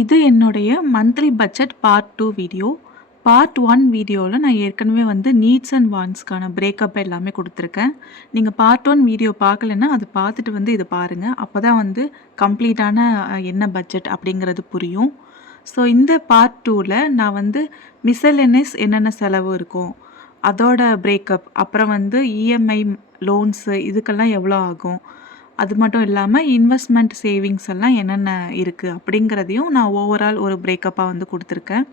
இது என்னுடைய monthly budget part 2 video. Part 1 வீடியோவில் நான் ஏற்கனவே வந்து நீட்ஸ் அண்ட் வாண்ட்ஸ்க்கான பிரேக்கப் எல்லாமே கொடுத்துருக்கேன். நீங்கள் பார்ட் 1 வீடியோ பார்க்கலன்னா அதை பார்த்துட்டு வந்து இதை பாருங்கள். அப்போ தான் வந்து கம்ப்ளீட்டான என்ன பட்ஜெட் அப்படிங்கிறது புரியும். ஸோ இந்த பார்ட் 2ல் நான் வந்து மிஸ்செல்லனியஸ் என்னென்ன செலவு இருக்கும், அதோட பிரேக்கப், அப்புறம் வந்து இஎம்ஐ லோன்ஸு இதுக்கெல்லாம் எவ்வளோ ஆகும், அது மட்டும் இல்லாமல் இன்வெஸ்ட்மெண்ட் சேவிங்ஸ் எல்லாம் என்னென்ன இருக்குது அப்படிங்கிறதையும் நான் ஓவரால் ஒரு பிரேக்கப்பாக வந்து கொடுத்துருக்கேன்.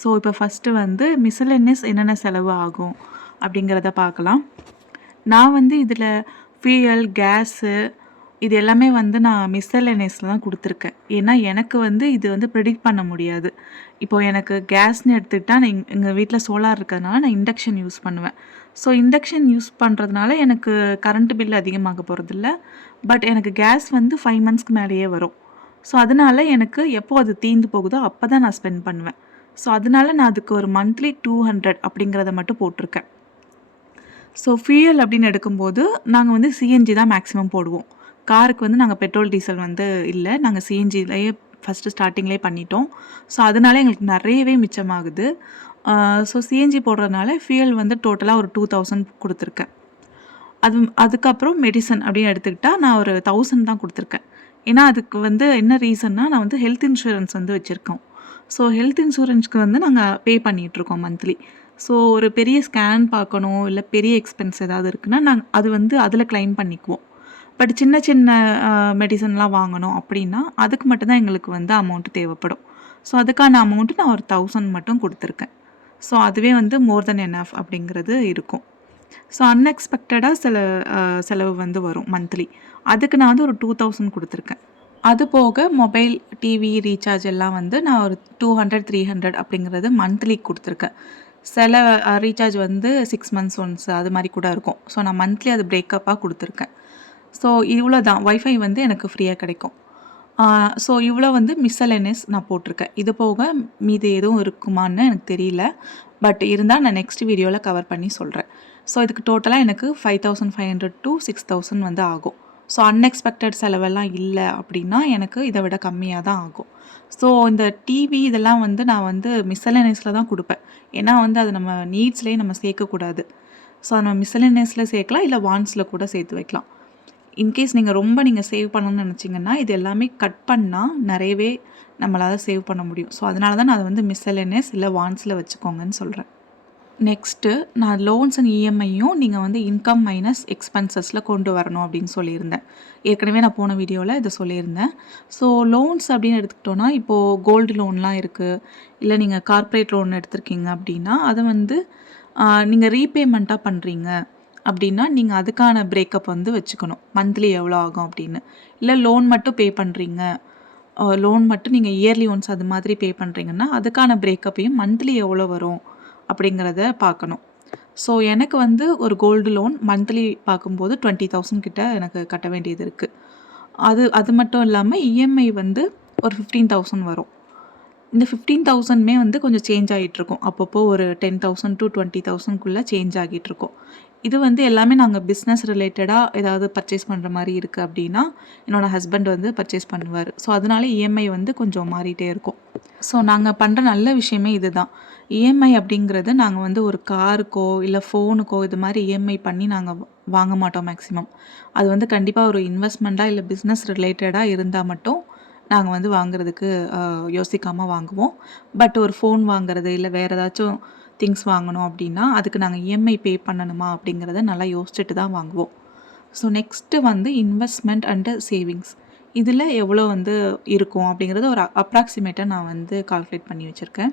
ஸோ இப்போ ஃபஸ்ட்டு வந்து மிஸ்செல்லனியஸ் என்னென்ன செலவு ஆகும் அப்படிங்கிறத பார்க்கலாம். நான் வந்து இதில் ஃபியூயல், கேஸு இது எல்லாமே வந்து நான் மிஸ்செல்லனியஸில் தான் கொடுத்துருக்கேன். ஏன்னா எனக்கு வந்து இது வந்து ப்ரெடிக்ட் பண்ண முடியாது. இப்போது எனக்கு கேஸ்ன்னு எடுத்துக்கிட்டால் நான் எங்கள் வீட்டில் சோலார் இருக்கிறதுனால நான் இண்டக்ஷன் யூஸ் பண்ணுவேன். ஸோ இண்டக்ஷன் யூஸ் பண்ணுறதுனால எனக்கு கரண்ட் பில் அதிகமாக போகிறதில்ல. பட் எனக்கு கேஸ் வந்து 5 மந்த்ஸ்க்கு மேலேயே வரும். ஸோ அதனால் எனக்கு எப்போ அது தீர்ந்து போகுதோ அப்போ தான் நான் ஸ்பெண்ட் பண்ணுவேன். ஸோ அதனால நான் அதுக்கு ஒரு மந்த்லி 200 அப்படிங்கிறத மட்டும் போட்டிருக்கேன். ஸோ ஃபியூயல் அப்படின்னு எடுக்கும்போது நாங்கள் வந்து சிஎன்ஜி தான் மேக்ஸிமம் போடுவோம். காருக்கு வந்து நாங்கள் பெட்ரோல், டீசல் வந்து இல்லை, நாங்கள் சிஎன்ஜிலேயே ஃபஸ்ட்டு ஸ்டார்டிங்லேயே பண்ணிட்டோம். ஸோ அதனால எங்களுக்கு நிறையவே மிச்சமாகுது. ஸோ சிஎன்ஜி போடுறதுனால ஃபியூயல் வந்து டோட்டலாக ஒரு 2000 கொடுத்துருக்கேன். அதுக்கப்புறம் மெடிசன் அப்படின்னு எடுத்துக்கிட்டால் நான் ஒரு 1000 தான் கொடுத்துருக்கேன். ஏன்னா அதுக்கு வந்து என்ன ரீசன்னா, நான் வந்து ஹெல்த் இன்சூரன்ஸ் வந்து வச்சுருக்கோம். ஸோ ஹெல்த் இன்சூரன்ஸ்க்கு வந்து நாங்கள் பே பண்ணிகிட்ருக்கோம் மந்த்லி. ஸோ ஒரு பெரிய ஸ்கேன் பார்க்கணும், இல்லை பெரிய எக்ஸ்பென்ஸ் ஏதாவது இருக்குன்னா நாங்கள் அது வந்து அதில் கிளைம் பண்ணிக்குவோம். பட் சின்ன சின்ன மெடிசன்லாம் வாங்கணும் அப்படின்னா அதுக்கு மட்டும்தான் எங்களுக்கு வந்து அமௌண்ட்டு தேவைப்படும். ஸோ அதுக்கான அமௌண்ட்டு நான் ஒரு 1000 மட்டும் கொடுத்துருக்கேன். ஸோ அதுவே வந்து மோர் தென் எனஃப் அப்படிங்கிறது இருக்கும். ஸோ அன்எக்ஸ்பெக்டடாக சில செலவு வந்து வரும் மந்த்லி. அதுக்கு நான் வந்து ஒரு 2000 கொடுத்துருக்கேன். அது போக மொபைல், டிவி ரீசார்ஜ் எல்லாம் வந்து நான் ஒரு 200, 300 அப்படிங்கிறது மந்த்லி கொடுத்துருக்கேன். சில ரீசார்ஜ் வந்து 6 மந்த்ஸ் ஒன்ஸ் அது மாதிரி கூட இருக்கும். ஸோ நான் மந்த்லி அது பிரேக்கப்பாக கொடுத்துருக்கேன். ஸோ இவ்வளோ தான். வைஃபை வந்து எனக்கு ஃப்ரீயாக கிடைக்கும். ஸோ இவ்வளோ வந்து மிஸ்செல்லனியஸ் நான் போட்டிருக்கேன். இது போக மீதி எதுவும் இருக்குமான்னு எனக்கு தெரியல. பட் இருந்தால் நான் நெக்ஸ்ட் வீடியோவில் கவர் பண்ணி சொல்கிறேன். ஸோ இதுக்கு டோட்டலாக எனக்கு 5500 to 6000 வந்து ஆகும். ஸோ அன்எக்ஸ்பெக்டட் செலவெல்லாம் இல்லை அப்படின்னா எனக்கு இதை விட கம்மியாக தான் ஆகும். ஸோ இந்த டிவி இதெல்லாம் வந்து நான் வந்து மிஸ்செல்லனியஸில் தான் கொடுப்பேன். ஏன்னா வந்து அது நம்ம நீட்ஸ்லேயே நம்ம சேர்க்கக்கூடாது. ஸோ நம்ம மிஸ்செல்லனியஸில் சேர்க்கலாம், இல்லை வாண்ட்ஸில் கூட சேர்த்து வைக்கலாம். இன்கேஸ் நீங்கள் சேவ் பண்ணணும்னு நினச்சிங்கன்னா இது எல்லாமே கட் பண்ணால் நிறையவே நம்மளால் சேவ் பண்ண முடியும். ஸோ அதனால தான் நான் அதை வந்து மிஸ்செல்லனியஸ் இல்லை வாண்ட்ஸில் வச்சுக்கோங்கன்னு சொல்கிறேன். நெக்ஸ்ட்டு நான் லோன்ஸ் அண்ட் இஎம்ஐயும் நீங்கள் வந்து இன்கம் மைனஸ் எக்ஸ்பென்சஸில் கொண்டு வரணும் அப்படின்னு சொல்லியிருந்தேன். ஏற்கனவே நான் போன வீடியோவில் இதை சொல்லியிருந்தேன். ஸோ லோன்ஸ் அப்படின்னு எடுத்துக்கிட்டோன்னா, இப்போது கோல்டு லோன்லாம் இருக்குது, இல்லை நீங்கள் கார்ப்பரேட் லோன் எடுத்திருக்கீங்க அப்படின்னா அதை வந்து நீங்கள் ரீபேமெண்ட்டாக பண்ணுறீங்க அப்படின்னா நீங்கள் அதுக்கான பிரேக்கப் வந்து வச்சுக்கணும். மந்த்லி எவ்வளோ ஆகும் அப்படின்னு. இல்லை லோன் மட்டும் பே பண்ணுறீங்க, லோன் மட்டும் நீங்கள் இயர்லி ஒன்ஸ் அது மாதிரி பே பண்ணுறீங்கன்னா அதுக்கான பிரேக்கப்பையும் மந்த்லி எவ்வளோ வரும் அப்படிங்கிறத பார்க்கணும். ஸோ எனக்கு வந்து ஒரு கோல்டு லோன் மந்த்லி பார்க்கும்போது 20,000 கிட்ட எனக்கு கட்ட வேண்டியது இருக்குது. அது மட்டும் இல்லாமல் இஎம்ஐ வந்து ஒரு 15,000 வரும். இந்த 15,000மே வந்து கொஞ்சம் சேஞ்ச் ஆகிட்டுருக்கும். அப்பப்போ ஒரு 10,000 to 20,000க்குள்ளே சேஞ்ச் ஆகிட்டுருக்கும். இது வந்து எல்லாமே நாங்கள் பிஸ்னஸ் ரிலேட்டடாக ஏதாவது பர்ச்சேஸ் பண்ணுற மாதிரி இருக்குது அப்படின்னா என்னோடய ஹஸ்பண்ட் வந்து பர்ச்சேஸ் பண்ணுவார். ஸோ அதனால இஎம்ஐ வந்து கொஞ்சம் மாறிட்டே இருக்கும். ஸோ நாங்கள் பண்ணுற நல்ல விஷயமே இது தான். இஎம்ஐ அப்படிங்கிறது நாங்கள் வந்து ஒரு காருக்கோ இல்லை ஃபோனுக்கோ இது மாதிரி இஎம்ஐ பண்ணி நாங்கள் வாங்க மாட்டோம் மேக்ஸிமம். அது வந்து கண்டிப்பாக ஒரு இன்வெஸ்ட்மெண்ட்டாக இல்லை பிஸ்னஸ் ரிலேட்டடாக இருந்தால் மட்டும் நாங்கள் வந்து வாங்குறதுக்கு யோசிக்காமல் வாங்குவோம். பட் ஒரு ஃபோன் வாங்குறது இல்லை வேறு ஏதாச்சும் திங்ஸ் வாங்கணும் அப்படின்னா அதுக்கு நாங்கள் இஎம்ஐ பே பண்ணணுமா அப்படிங்கிறத நல்லா யோசிச்சுட்டு தான் வாங்குவோம். ஸோ நெக்ஸ்ட்டு வந்து இன்வெஸ்ட்மெண்ட் அண்டு சேவிங்ஸ் இதில் எவ்வளோ வந்து இருக்கும் அப்படிங்கிறத ஒரு அப்ராக்சிமேட்டாக நான் வந்து கால்குலேட் பண்ணி வச்சுருக்கேன்.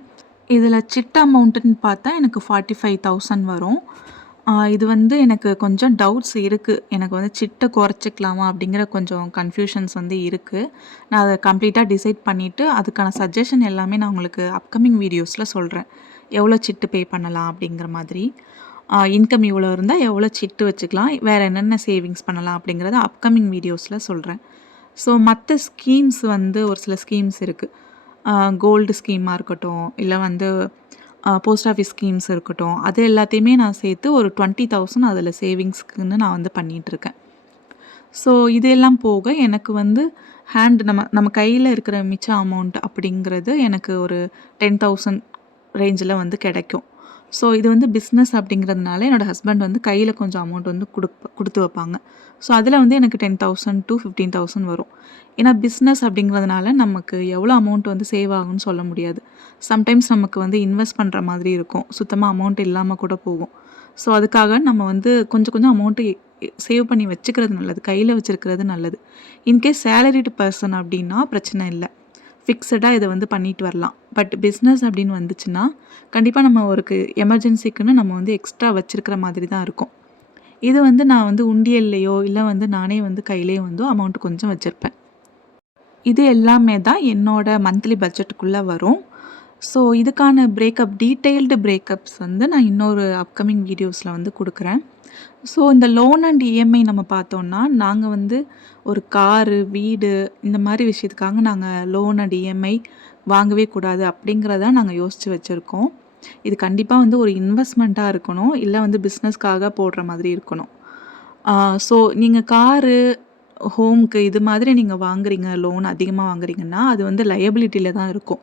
இதில் சிட் அமௌண்ட்டுன்னு பார்த்தா எனக்கு 45,000 வரும். இது வந்து எனக்கு கொஞ்சம் டவுட்ஸ் இருக்குது. எனக்கு வந்து சிட்டை குறைச்சிக்கலாமா அப்படிங்கிற கொஞ்சம் கன்ஃபியூஷன்ஸ் வந்து இருக்குது. நான் அதை கம்ப்ளீட்டாக டிசைட் பண்ணிவிட்டு அதுக்கான சஜஷன் எல்லாமே நான் உங்களுக்கு அப்கமிங் வீடியோஸில் சொல்கிறேன். எவ்வளோ சிட்டு பே பண்ணலாம் அப்படிங்கிற மாதிரி. இன்கம் இவ்வளோ இருந்தால் எவ்வளோ சிட்டு வச்சுக்கலாம், வேறு என்னென்ன சேவிங்ஸ் பண்ணலாம் அப்படிங்கிறத அப்கமிங் வீடியோஸில் சொல்கிறேன். ஸோ மற்ற ஸ்கீம்ஸ் வந்து ஒரு சில ஸ்கீம்ஸ் இருக்குது. கோல்டு ஸ்கீமாக இருக்கட்டும், இல்லை வந்து போஸ்ட் ஆஃபீஸ் ஸ்கீம்ஸ் இருக்கட்டும், அது எல்லாத்தையுமே நான் சேர்த்து ஒரு 20,000 அதில் சேவிங்ஸ்க்குன்னு நான் வந்து பண்ணிகிட்ருக்கேன். ஸோ இதெல்லாம் போக எனக்கு வந்து நம்ம கையில இருக்கிற மிச்ச அமௌண்ட் அப்படிங்கிறது எனக்கு ஒரு 10,000 ரேஞ்சில் வந்து கிடைக்கும். ஸோ இது வந்து பிஸ்னஸ் அப்படிங்கிறதுனால என்னோடய ஹஸ்பண்ட் வந்து கையில் கொஞ்சம் அமௌண்ட் வந்து கொடுத்து வைப்பாங்க. ஸோ அதில் வந்து எனக்கு 10,000 to 15,000 வரும். ஏன்னா பிஸ்னஸ் அப்படிங்கிறதுனால நமக்கு எவ்வளோ அமௌண்ட் வந்து சேவ் ஆகும்னு சொல்ல முடியாது. சம்டைம்ஸ் நமக்கு வந்து இன்வெஸ்ட் பண்ணுற மாதிரி இருக்கும். சுத்தமாக அமௌண்ட் இல்லாமல் கூட போகும். ஸோ அதுக்காக நம்ம வந்து கொஞ்சம் கொஞ்சம் அமௌண்ட்டு சேவ் பண்ணி வச்சுக்கிறது நல்லது. கையில் வச்சுருக்கிறது நல்லது. இன்கேஸ் சேலரிடு பர்சன் அப்படின்னா பிரச்சனை இல்லை. ஃபிக்ஸடாக இதை வந்து பண்ணிட்டு வரலாம். பட் பிஸ்னஸ் அப்படின்னு வந்துச்சுன்னா கண்டிப்பாக நம்ம ஒரு எமர்ஜென்சிக்குன்னு நம்ம வந்து எக்ஸ்ட்ரா வச்சுருக்கிற மாதிரி தான் இருக்கும். இது வந்து நான் வந்து உண்டியல்லையோ இல்லை வந்து நானே வந்து கையிலேயே வந்து அமௌண்ட் கொஞ்சம் வச்சுருப்பேன். இது எல்லாமே தான் என்னோட மந்த்லி பட்ஜெட்டுக்குள்ளே வரும். ஸோ இதுக்கான டீட்டெயில்டு பிரேக்கப்ஸ் வந்து நான் இன்னொரு அப்கமிங் வீடியோஸில் வந்து கொடுக்குறேன். ஸோ இந்த லோன் அண்ட் இஎம்ஐ நம்ம பார்த்தோன்னா நாங்கள் வந்து ஒரு காரு, வீடு இந்த மாதிரி விஷயத்துக்காக நாங்கள் லோன் அண்ட் இஎம்ஐ வாங்கவே கூடாது அப்படிங்கிறத நாங்கள் யோசித்து வச்சுருக்கோம். இது கண்டிப்பாக வந்து ஒரு இன்வெஸ்ட்மெண்ட்டாக இருக்கணும், இல்லை வந்து பிஸ்னஸ்க்காக போடுற மாதிரி இருக்கணும். ஸோ நீங்கள் காரு, ஹோம்க்கு இது மாதிரி நீங்கள் வாங்குறீங்க, லோன் அதிகமாக வாங்குறீங்கன்னா அது வந்து லயபிலிட்டியில் தான் இருக்கும்.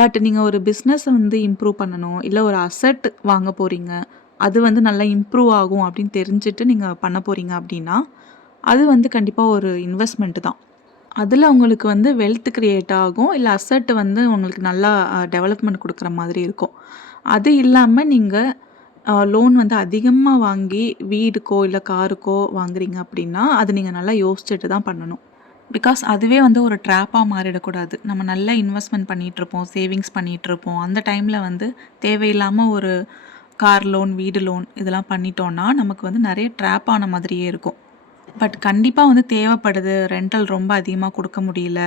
பட் நீங்கள் ஒரு பிஸ்னஸை வந்து இம்ப்ரூவ் பண்ணணும், இல்லை ஒரு அசெட் வாங்க போகிறீங்க, அது வந்து நல்லா இம்ப்ரூவ் ஆகும் அப்படின்னு தெரிஞ்சுட்டு நீங்கள் பண்ண போகிறீங்க அப்படின்னா அது வந்து கண்டிப்பாக ஒரு இன்வெஸ்ட்மெண்ட்டு தான். அதில் உங்களுக்கு வந்து வெல்த் க்ரியேட் ஆகும், இல்லை அசெட் வந்து உங்களுக்கு நல்லா டெவலப்மெண்ட் கொடுக்குற மாதிரி இருக்கும். அது இல்லாமல் நீங்கள் லோன் வந்து அதிகமாக வாங்கி வீடுக்கோ இல்லை காருக்கோ வாங்குறீங்க அப்படின்னா அது நீங்கள் நல்லா யோசிச்சுட்டு தான் பண்ணணும். பிகாஸ் அதுவே வந்து ஒரு ட்ராப்பாக மாறிடக்கூடாது. நம்ம நல்லா இன்வெஸ்ட்மெண்ட் பண்ணிகிட்ருப்போம், சேவிங்ஸ் பண்ணிகிட்ருப்போம். அந்த டைமில் வந்து தேவையில்லாமல் ஒரு கார் லோன், வீடு லோன் இதெல்லாம் பண்ணிட்டோன்னா நமக்கு வந்து நிறைய ட்ராப் ஆன மாதிரியே இருக்கும். பட் கண்டிப்பாக வந்து தேவைப்படுது, ரெண்டல் ரொம்ப அதிகமாக கொடுக்க முடியல,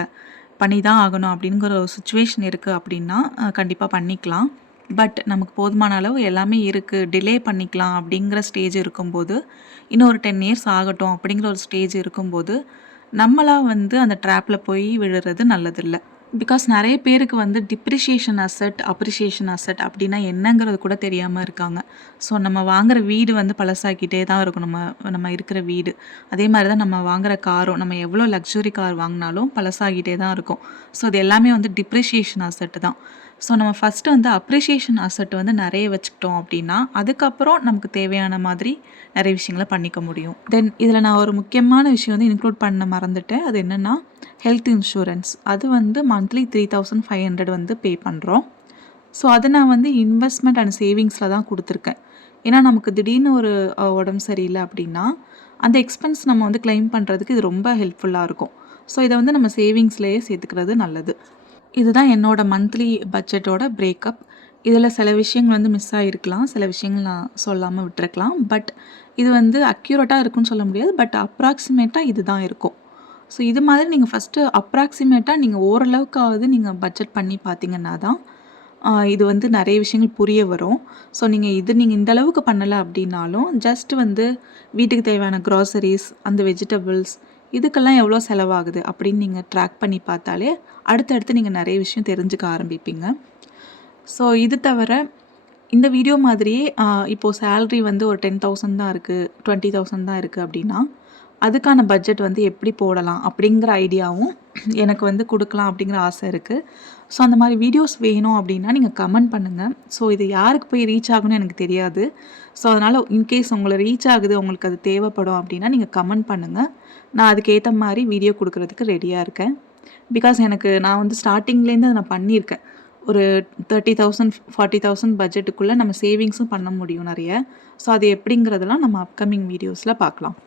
பண்ணி தான் ஆகணும் அப்படிங்கிற ஒரு சுச்சுவேஷன் இருக்குது அப்படின்னா கண்டிப்பாக பண்ணிக்கலாம். பட் நமக்கு போதுமான அளவு எல்லாமே இருக்குது, டிலே பண்ணிக்கலாம் அப்படிங்கிற ஸ்டேஜ் இருக்கும்போது, இன்னும் ஒரு 10 இயர்ஸ் ஆகட்டும் அப்படிங்கிற ஒரு ஸ்டேஜ் இருக்கும்போது நம்மளாக வந்து அந்த ட்ராப்பில் போய் விழுறது நல்லதில்லை. பிகாஸ் நிறைய பேருக்கு வந்து டிப்ரிஷியேஷன் அசெட், அப்ரிஷியேஷன் அசெட் அப்படின்னா என்னங்கிறது கூட தெரியாமல் இருக்காங்க. ஸோ நம்ம வாங்குகிற வீடு வந்து பழசாக்கிட்டே தான் இருக்கும். நம்ம இருக்கிற வீடு அதே மாதிரி தான் நம்ம வாங்குகிற காரும், நம்ம எவ்வளோ லக்ஸுரி கார் வாங்கினாலும் பழசாகிட்டே தான் இருக்கும். ஸோ அது எல்லாமே வந்து டிப்ரிஷியேஷன் அசெட்டு தான். ஸோ நம்ம ஃபஸ்ட்டு வந்து அப்ரிஷியேஷன் அசெட் வந்து நிறைய வச்சுக்கிட்டோம் அப்படின்னா அதுக்கப்புறம் நமக்கு தேவையான மாதிரி நிறைய விஷயங்களை பண்ணிக்க முடியும். தென் இதில் நான் ஒரு முக்கியமான விஷயம் வந்து இன்க்ளூட் பண்ண மறந்துட்டேன். அது என்னென்னா ஹெல்த் இன்சூரன்ஸ். அது வந்து மந்த்லி 3,500 வந்து பே பண்ணுறோம். ஸோ அதை நான் வந்து இன்வெஸ்ட்மெண்ட் அண்ட் சேவிங்ஸில் தான் கொடுத்துருக்கேன். ஏன்னா நமக்கு திடீர்னு ஒரு உடம்பு சரியில்லை அப்படின்னா அந்த எக்ஸ்பென்ஸ் நம்ம வந்து கிளைம் பண்ணுறதுக்கு இது ரொம்ப ஹெல்ப்ஃபுல்லாக இருக்கும். ஸோ இதை வந்து நம்ம சேவிங்ஸ்லேயே சேர்த்துக்கிறது நல்லது. இதுதான் என்னோட மந்த்லி பட்ஜெட்டோட பிரேக்கப். இதில் சில விஷயங்கள் வந்து மிஸ் ஆகிருக்கலாம், சில விஷயங்கள் நான் சொல்லாமல் விட்டுருக்கலாம். பட் இது வந்து அக்யூரேட்டாக இருக்குன்னு சொல்ல முடியாது, பட் அப்ராக்சிமேட்டாக இது தான் இருக்கும். ஸோ இது மாதிரி நீங்கள் ஃபஸ்ட்டு அப்ராக்சிமேட்டாக நீங்கள் ஓரளவுக்காவது நீங்கள் பட்ஜெட் பண்ணி பார்த்தீங்கன்னா தான் இது வந்து நிறைய விஷயங்கள் புரிய வரும். ஸோ நீங்கள் இந்த அளவுக்கு பண்ணலை அப்படின்னாலும் ஜஸ்ட் வந்து வீட்டுக்கு தேவையான க்ராசரிஸ், அந்த வெஜிடபிள்ஸ் இதுக்கெல்லாம் எவ்வளோ செலவாகுது அப்படின்னு நீங்கள் ட்ராக் பண்ணி பார்த்தாலே அடுத்தடுத்து நீங்கள் நிறைய விஷயம் தெரிஞ்சுக்க ஆரம்பிப்பீங்க. ஸோ இது தவிர இந்த வீடியோ மாதிரியே இப்போது சேல்ரி வந்து ஒரு 10,000 தான் இருக்குது, 20,000 தான் இருக்குது அப்படின்னா அதுக்கான பட்ஜெட் வந்து எப்படி போடலாம் அப்படிங்கிற ஐடியாவும் எனக்கு வந்து கொடுக்கலாம் அப்படிங்கிற ஆசை இருக்குது. ஸோ அந்த மாதிரி வீடியோஸ் வேணும் அப்படின்னா நீங்கள் கமெண்ட் பண்ணுங்கள். ஸோ இது யாருக்கு போய் ரீச் ஆகும்னு எனக்கு தெரியாது. ஸோ அதனால் இன்கேஸ் உங்களை ரீச் ஆகுது, உங்களுக்கு அது தேவைப்படும் அப்படின்னா நீங்கள் கமெண்ட் பண்ணுங்கள். நான் அதுக்கேற்ற மாதிரி வீடியோ கொடுக்குறதுக்கு ரெடியாக இருக்கேன். பிகாஸ் நான் வந்து ஸ்டார்டிங்லேருந்து அதை நான் பண்ணியிருக்கேன். ஒரு 30,000 40,000 பட்ஜெட்டுக்குள்ளே நம்ம சேவிங்ஸும் பண்ண முடியும் நிறைய. ஸோ அது எப்படிங்கிறதெல்லாம் நம்ம அப்கமிங் வீடியோஸில் பார்க்கலாம்.